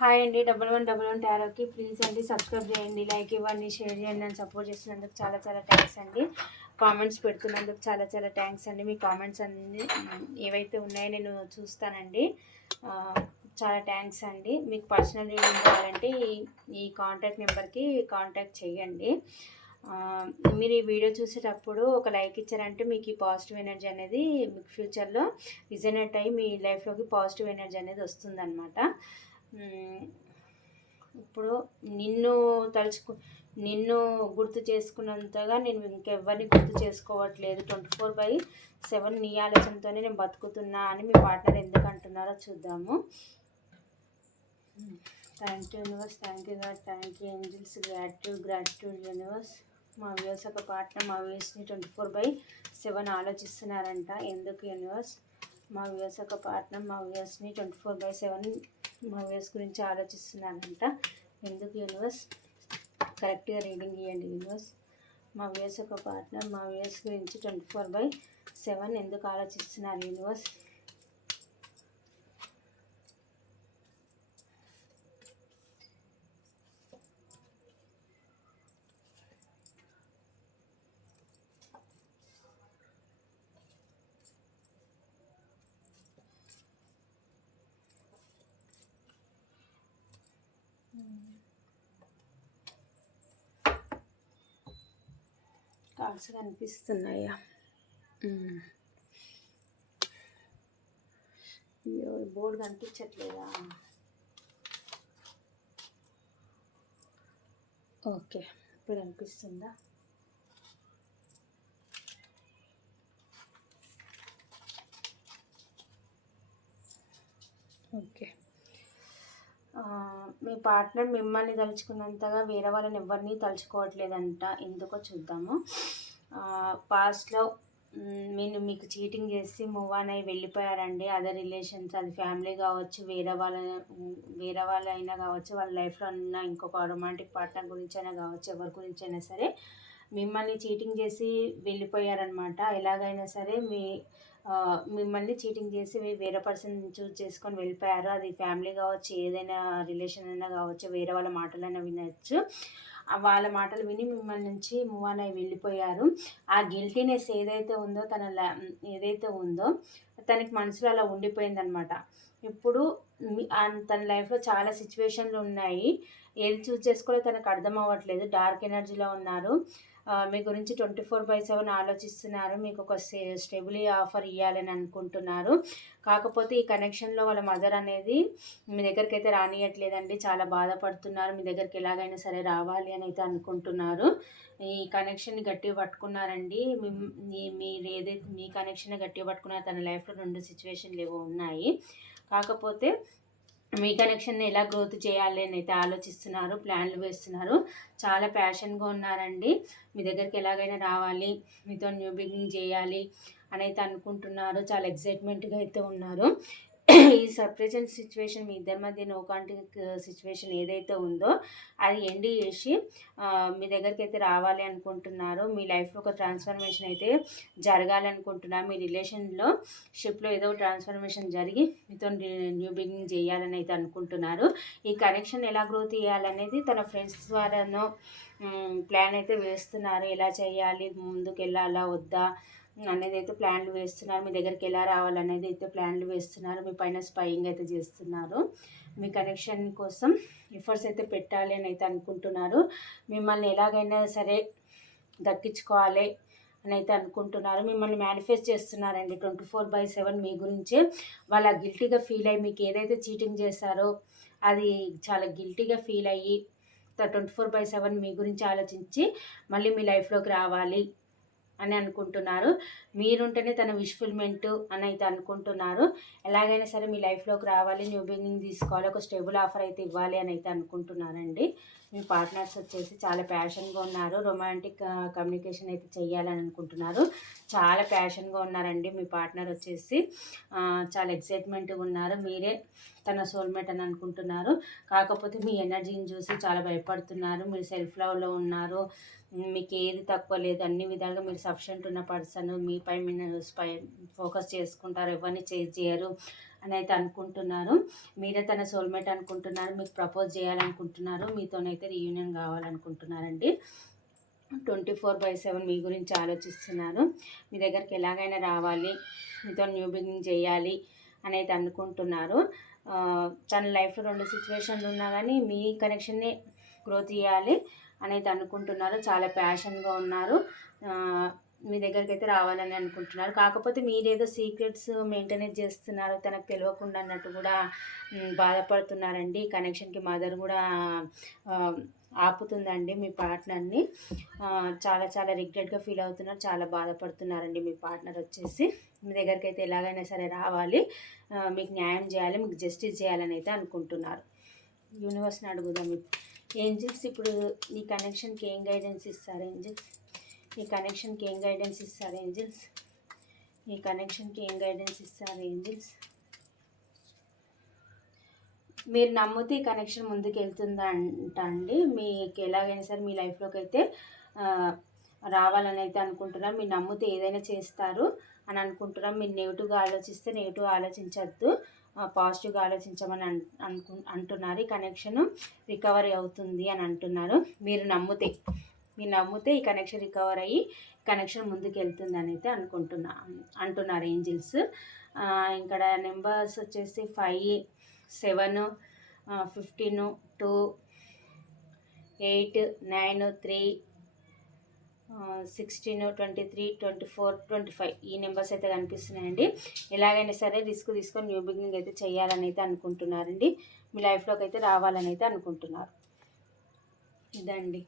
Hi అండి double one double one టారోకి please అండి సబ్స్క్రైబ్ చేయండి లైక్ ఇవ్వండి షేర్ చేయండి నన్ను సపోర్ట్ చేసినందుకు చాలా చాలా థ్యాంక్స్ అండి. కామెంట్స్ పెడుతున్నందుకు చాలా చాలా థ్యాంక్స్ అండి. మీ కామెంట్స్ అన్ని ఏవైతే ఉన్నాయో నేను చూస్తానండి. చాలా థ్యాంక్స్ అండి. మీకు పర్సనల్ రీడింగ్ కావాలంటే ఈ- ఈ కాంటాక్ట్ నెంబర్కి కాంటాక్ట్ చేయండి. మీరు ఈ వీడియో చూసేటప్పుడు ఒక లైక్ ఇచ్చారంటే మీకు ఈ పాజిటివ్ ఎనర్జీ అనేది మీకు ఫ్యూచర్లో రిజనెట్ అయ్యి మీ లైఫ్లోకి పాజిటివ్ ఎనర్జీ అనేది వస్తుందన్నమాట. ఇప్పుడు నిన్ను తలుచుకు నిన్ను గుర్తు చేసుకున్నంతగా నేను ఇంకెవ్వరిని గుర్తు చేసుకోవట్లేదు. ట్వంటీ ఫోర్ బై సెవెన్ నీ ఆలోచనతోనే నేను బతుకుతున్నా అని మీ పార్ట్నర్ ఎందుకు అంటున్నారో చూద్దాము. Thank you universe thank you God thank you angels gratitude gratitude universe. మా వ్యూస్ ఒక పార్ట్నర్ మా వ్యూస్ని ట్వంటీ ఫోర్ బై సెవెన్ ఆలోచిస్తున్నారంట. ఎందుకు యూనివర్స్? మా వ్యూస్ ఒక పార్ట్నర్ మా వ్యూస్ని ట్వంటీ ఫోర్ బై సెవెన్ మా వ్యూస్ గురించి ఆలోచిస్తున్నానంట. ఎందుకు యూనివర్స్? కరెక్ట్గా రీడింగ్ ఇవ్వండి యూనివర్స్. మా వ్యూస్ ఒక పార్ట్నర్ మా వ్యూస్ గురించి ట్వంటీ ఫోర్ బై సెవెన్ ఎందుకు ఆలోచిస్తున్నారు యూనివర్స్? కాల్స్ కనిపిస్తున్నాయా? అయ్యో బోర్డు కనిపించట్లేదా? ఓకే ఇప్పుడు కనిపిస్తుందా? ఓకే. మీ పార్ట్నర్ మిమ్మల్ని తలుచుకున్నంతగా వేరే వాళ్ళని ఎవరిని తలుచుకోవట్లేదంట. ఎందుకో చూద్దాము. పాస్ట్లో నేను మీకు చీటింగ్ చేసి మూవ్ ఆన్ అయ్యి వెళ్ళిపోయారండి. అదర్ రిలేషన్స్ అది ఫ్యామిలీ కావచ్చు వేరే వాళ్ళ వేరే వాళ్ళైనా కావచ్చు వాళ్ళ లైఫ్లో ఉన్న ఇంకొక రొమాంటిక్ పార్ట్నర్ గురించి అయినా కావచ్చు ఎవరి గురించి అయినా సరే మిమ్మల్ని చీటింగ్ చేసి వెళ్ళిపోయారనమాట ఎలాగైనా సరే మీ మిమ్మల్ని చీటింగ్ చేసి మీ వేరే పర్సన్ చూస్ చేసుకొని వెళ్ళిపోయారు. అది ఫ్యామిలీ కావచ్చు ఏదైనా రిలేషన్ అయినా కావచ్చు వేరే వాళ్ళ మాటలైనా వినవచ్చు వాళ్ళ మాటలు విని మిమ్మల్ని నుంచి మూవ్ అయి వెళ్ళిపోయారు. ఆ గిల్టీనెస్ ఏదైతే ఉందో తన ఏదైతే ఉందో తనకి మనసులో అలా ఉండిపోయిందనమాట ఇప్పుడు తన లైఫ్లో చాలా సిచ్యువేషన్లు ఉన్నాయి. ఏది చూస్ చేసుకోవాలో తనకు అర్థం అవ్వట్లేదు. డార్క్ ఎనర్జీలో ఉన్నారు. మీ గురించి ట్వంటీ ఫోర్ బై సెవెన్ ఆలోచిస్తున్నారు. మీకు ఒక స్టే ఆఫర్ ఇవ్వాలని అనుకుంటున్నారు. కాకపోతే ఈ కనెక్షన్లో వాళ్ళ మదర్ అనేది మీ దగ్గరికి అయితే రానియట్లేదండి. చాలా బాధపడుతున్నారు. మీ దగ్గరికి ఎలాగైనా సరే రావాలి అని అయితే అనుకుంటున్నారు. ఈ కనెక్షన్ని గట్టిగా పట్టుకున్నారండి. మీరు ఏదైతే మీ కనెక్షన్ గట్టిగా పట్టుకున్నారు తన లైఫ్లో రెండు సిచ్యువేషన్లు ఏవో ఉన్నాయి. కాకపోతే మీ కనెక్షన్ని ఎలా గ్రోత్ చేయాలి అని అయితే ఆలోచిస్తున్నారు ప్లాన్లు వేస్తున్నారు. చాలా ప్యాషన్గా ఉన్నారండి. మీ దగ్గరికి ఎలాగైనా రావాలి మీతో న్యూ బిగినింగ్ చేయాలి అని అయితే అనుకుంటున్నారు. చాలా ఎక్సైట్మెంట్గా అయితే ఉన్నారు. ఈ సపరేషన్ సిచ్యువేషన్ మీ ఇద్దరి మధ్య నో కాంటాక్ట్ సిచ్యువేషన్ ఏదైతే ఉందో అది ఎండి చేసి మీ దగ్గరికి అయితే రావాలి అనుకుంటున్నారు మీ లైఫ్లో ఒక ట్రాన్స్ఫర్మేషన్ అయితే జరగాలనుకుంటున్నారు మీ రిలేషన్లో షిప్లో ఏదో ట్రాన్స్ఫర్మేషన్ జరిగి మీతో న్యూ బిగినింగ్ చేయాలని అయితే అనుకుంటున్నారు. ఈ కనెక్షన్ ఎలా గ్రోత్ చేయాలనేది తన ఫ్రెండ్స్ ద్వారానో ప్లాన్ అయితే వేస్తున్నారు. ఎలా చేయాలి? ముందుకు వెళ్ళాలా వద్దా? అనేది అయితే ప్లాన్లు వేస్తున్నారు. మీ దగ్గరికి ఎలా రావాలనేది అయితే ప్లాన్లు వేస్తున్నారు. మీ పైన స్పైయింగ్ అయితే చేస్తున్నారు. మీ కనెక్షన్ కోసం ఎఫర్ట్స్ అయితే పెట్టాలి అని అయితే అనుకుంటున్నారు. మిమ్మల్ని ఎలాగైనా సరే దక్కించుకోవాలి అని అయితే అనుకుంటున్నారు. మిమ్మల్ని మేనిఫెస్ట్ చేస్తున్నారండి. ట్వంటీ ఫోర్ బై సెవెన్ మీ గురించే. వాళ్ళ గిల్టీగా ఫీల్ అయ్యి మీకు ఏదైతే చీటింగ్ చేశారో అది చాలా గిల్టీగా ఫీల్ అయ్యి ట్వంటీ ఫోర్ బై సెవెన్ మీ గురించి ఆలోచించి మళ్ళీ మీ లైఫ్లోకి రావాలి. అని అనుకుంటున్నారు. మీరుంటేనే తన విష్ఫుల్మెంట్ అని అయితే అనుకుంటున్నారు. ఎలాగైనా సరే మీ లైఫ్లోకి రావాలి న్యూ బిగినింగ్ తీసుకోవాలి ఒక స్టేబుల్ ఆఫర్ అయితే ఇవ్వాలి అని అయితే అనుకుంటున్నారండి మీ పార్ట్నర్స్ వచ్చేసి చాలా ప్యాషన్గా ఉన్నారు. రొమాంటిక్ కమ్యూనికేషన్ అయితే చేయాలని అనుకుంటున్నారు. చాలా ప్యాషన్గా ఉన్నారండి మీ పార్ట్నర్ వచ్చేసి. చాలా ఎక్సైట్మెంట్గా ఉన్నారు. మీరే తన సోల్మేట్ అని అనుకుంటున్నారు. కాకపోతే మీ ఎనర్జీని చూసి చాలా భయపడుతున్నారు. మీరు సెల్ఫ్ లవ్లో ఉన్నారు. మీకు ఏది తక్కువ లేదు అన్ని విధాలుగా మీరు సఫిషియెంట్ ఉన్న పర్సన్ మీపై మీరు స్పై ఫోకస్ చేసుకుంటారు ఎవరిని చేజ్ చేయరు అని అయితే అనుకుంటున్నారు. మీరే తన సోల్మేట్ అనుకుంటున్నారు మీకు ప్రపోజ్ చేయాలనుకుంటున్నారు మీతోనైతే రీయూనియన్ కావాలనుకుంటున్నారండి. ట్వంటీ ఫోర్ బై సెవెన్ మీ గురించి ఆలోచిస్తున్నారు. మీ దగ్గరికి ఎలాగైనా రావాలి మీతో న్యూ బిగినింగ్ చేయాలి అని అయితే అనుకుంటున్నారు. తన లైఫ్లో రెండు సిచ్యువేషన్లు ఉన్నా కానీ మీ కనెక్షన్ని గ్రోత్ చేయాలి. అని అయితే అనుకుంటున్నారు. చాలా ప్యాషన్గా ఉన్నారు. మీ దగ్గరికి అయితే రావాలని అనుకుంటున్నారు. కాకపోతే మీరేదో సీక్రెట్స్ మెయింటైన్ చేస్తున్నారు తనకు తెలియకుండా అన్నట్టు కూడా బాధపడుతున్నారండి. కనెక్షన్కి మదర్ కూడా ఆపుతుందండి మీ పార్ట్నర్ని చాలా చాలా రిగ్రెట్గా ఫీల్ అవుతున్నారు. చాలా బాధపడుతున్నారండి మీ పార్ట్నర్ వచ్చేసి. మీ దగ్గరికి అయితే ఎలాగైనా సరే రావాలి. మీకు న్యాయం చేయాలి. మీకు జస్టిస్ చేయాలని అయితే అనుకుంటున్నారు. యూనివర్స్ని అడుగుదాం ఏంజిల్స్ ఇప్పుడు ఈ కనెక్షన్కి ఏం గైడెన్స్ ఇస్తారు ఏంజిల్స్? ఈ కనెక్షన్కి ఏం గైడెన్స్ ఇస్తారు ఏంజిల్స్? నీ కనెక్షన్కి ఏం గైడెన్స్ ఇస్తారు ఏంజిల్స్? మీరు నమ్మితే ఈ కనెక్షన్ ముందుకు వెళ్తుందా అండి. మీకు ఎలాగైనా సరే మీ లైఫ్లోకి అయితే రావాలని అయితే అనుకుంటున్నాం మీరు నమ్మితే ఏదైనా చేస్తారు అని అనుకుంటున్నాం మీరు నెగిటివ్గా ఆలోచిస్తే నెగిటివ్గా ఆలోచించద్దు. పాజిటివ్గా ఆలోచించమని అనుకు అంటున్నారు. ఈ కనెక్షన్ రికవరీ అవుతుంది అని అంటున్నారు. మీరు నమ్మితే మీరు నమ్మితే ఈ కనెక్షన్ రికవర్ అయ్యి కనెక్షన్ ముందుకు వెళ్తుంది అని అయితే అనుకుంటున్నా అంటున్నారు ఏంజిల్స్. ఇక్కడ నెంబర్స్ వచ్చేసి five seven fifteen two eight nine three sixteen twenty three twenty four twenty five ఈ నెంబర్స్ అయితే కనిపిస్తున్నాయండి. ఎలాగైనా సరే రిస్క్ తీసుకొని న్యూ బిగినింగ్ అయితే చేయాలని అయితే అనుకుంటున్నారండి. మీ లైఫ్లోకి అయితే రావాలని అయితే అనుకుంటున్నారు. ఇదండి.